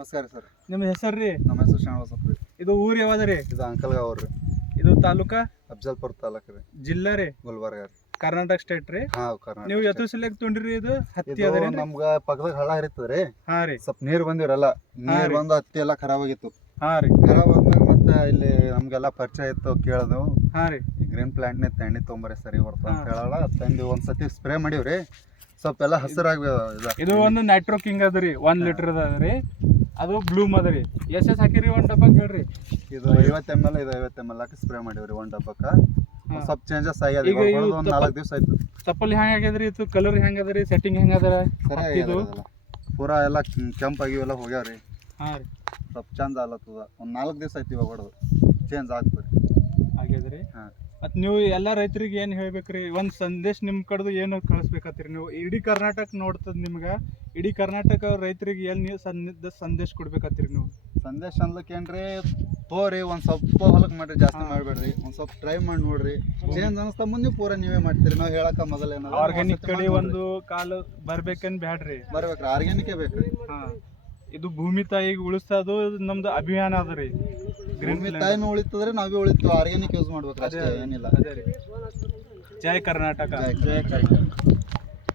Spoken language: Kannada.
ನಮಸ್ಕಾರ ಸರ್. ನಿಮ್ಮ ಹೆಸರು ರೀ? ನಮ್ಮ ಹೆಸರು ಶ್ರೀನಿವಾಸಪ್ಪ ರೀ. ಇದು ಊರು ಯಾವ್ದು ರೀ? ಇದು ಅಂಕಲ್ ಗಾವ್ ರೀ. ಇದು ತಾಲೂಕಾ? ಅಫ್ಜಲ್ಪುರ ತಾಲೂಕು ರೀ. ಜಿಲ್ಲಾ ರೀ? ಗುಲ್ಬರ್ಗ ರೀ. ಕರ್ನಾಟಕ ಸ್ಟೇಟ್ ರೀ? ಹಾ ನೀವು ಕರ್ನಾಟಕ ಎತ್ತು ಸಲಕ್ ತೊಂಡಿರಿ ಇದು? ಹತ್ತಿ ಅದ ಅದ ನಮ್ಗ ಪಕ್ಕದಾಗ ಹಳ್ಳ ರೀ. ಹಾ ರೀ. ಸ್ವಲ್ಪ ನೀರು ಬಂದಿರಲ್ಲ ನೀರು ರೀ. ಬಂದು ಹತ್ತಿ ಎಲ್ಲ ಖರಾಬ್ ಆಗಿತ್ತು. ಹಾ ರೀ. ಖರಾಬ್ ಆದ್ಮೇಲೆ ಮತ್ತೆ ಇಲ್ಲಿ ನಮಗೆಲ್ಲ ಪರಿಚಯ ಇತ್ತು ಕೇಳದು. ಹಾ ರೀ. ಗ್ರೀನ್ ಪ್ಲಾಂಟ್ ನೇ ಎಣ್ಣೆ ತೊಂಬರಿ ಸರಿ ಬರ್ತಾವ ಅಂತ ಹೇಳಲ್ಲ ತಂದು ಒಂದ್ಸತಿ ಸ್ಪ್ರೇ ಮಾಡಿವ್ರಿ. ಸ್ವಲ್ಪ ಎಲ್ಲ ಹಸಿರಾಗಿ ಇದ ಇದು ಒಂದು ನೈಟ್ರೋ ಕಿಂಗ್ ಅದ ರೀ ಒಂದ್ ಲೀಟರ್ ಅದ ರೀ. ಅದು ಬ್ಲೂಮ್ ಅದ ರೀ ಎಸ್ ಎಸ್ ಹಾಕಿರಿ ಒಂದು ಡಬ್ಬಕ್ಕೆ ಹೇಳ್ರಿ. ಇದು ಐವತ್ತು ಎಂ ಎಲ್ ಇದು ಐವತ್ತು ಎಂ ಎಲ್ ಹಾಕಿ ಸ್ಪ್ರೇ ಮಾಡಿವ್ರಿ ಒಂದು ಡಬ್ಬಕ್ಕೆ. ಸ್ವಲ್ಪ ಚೇಂಜಸ್ ಆಗ್ಯದ ಈಗ ಇವಾಗ ಇವು ಹೊಡ್ದು ನಾಲ್ಕು ದಿವಸ ಆಯ್ತು. ಚಪ್ಪಲಿ ಹೆಂಗ್ ಆಗ್ಯದ್ರಿ? ಇದು ಕಲರ್ ಹೆಂಗೆ ಅದ ರೀ ಸೆಟ್ಟಿಂಗ್ ಹೆಂಗ್ ಅದರ ಸರಿ ಇದು ಪೂರಾ ಎಲ್ಲ ಕೆಂಪ್ ಆಗಿವೆಲ್ಲ ಹೋಗ್ಯಾವ್ರಿ. ಹಾಂ ರೀ. ಸ್ವಲ್ಪ ಚಂದ ಆಲತ್ತದ. ಒಂದು ನಾಲ್ಕು ದಿವಸ ಆಯ್ತು ಇವಾಗ ಹೊಡೆದು. ಚೇಂಜ್ ಆಗ್ತದೆ ಆಗ್ಯದ್ರಿ? ಹಾಂ. ಮತ್ತು ನೀವು ಎಲ್ಲಾ ರೈತರಿಗೆ ಏನ್ ಹೇಳ್ಬೇಕ್ರಿ? ಒಂದು ಸಂದೇಶ ನಿಮ್ಮ ಕಡೆದು ಏನು ಕಳಿಸ್ಬೇಕತ್ತೀರಿ? ನೀವು ಇಡೀ ಕರ್ನಾಟಕ ನೋಡ್ತದೆ ನಿಮ್ಗ. ಇಡೀ ಕರ್ನಾಟಕ ರೈತರಿಗೆ ಏನು ನೀವು ಸಂದೇಶ ಸಂದೇಶ ಕೊಡ್ಬೇಕತ್ತೀರಿ ನೀವು? ಸಂದೇಶ ಅನ್ಲಕ್ಕೇನ್ರಿ ತೋರಿ ಒಂದು ಸ್ವಲ್ಪ ಹೊಲಕ್ಕೆ ಮಾಡ್ರಿ ಜಾಸ್ತಿ ಮಾಡಬೇಡ್ರಿ. ಒಂದು ಸ್ವಲ್ಪ ಟ್ರೈ ಮಾಡಿ ನೋಡ್ರಿ. ಚೇಂಜ್ ಅನಿಸ್ತಾ ಮುಂದೆ ಪೂರ ನೀವೇ ಮಾಡ್ತೀರಿ. ನಾವು ಹೇಳಕ ಮೊದಲ ಆರ್ಗ್ಯಾನಿಕ್ ಕಡೆ ಒಂದು ಕಾಲ ಬರ್ಬೇಕನ್ ಬ್ಯಾಡ್ರಿ? ಬರ್ಬೇಕ್ರಿ. ಆರ್ಗ್ಯಾನಿಕೇ ಬೇಕ್ರಿ. ಹಾಂ. ಇದು ಭೂಮಿ ತಾಯಿಗೆ ಉಳಿಸೋದು ನಮ್ದು ಅಭಿಯಾನ ಅದ ರೀ. ಗ್ರೀನ್ ಭೂಮಿ ತಾಯಿನೂ ಉಳಿತದ್ರೆ ನಾವೇ ಉಳಿತು ಆರ್ಗ್ಯಾನಿಕ್ ಯೂಸ್ ಮಾಡ್ಬೇಕು ಅಷ್ಟೇ ಏನಿಲ್ಲ. ಅದೇ ರೀ. ಜೈ ಕರ್ನಾಟಕ. ಜೈ ಕರ್ನಾಟಕ.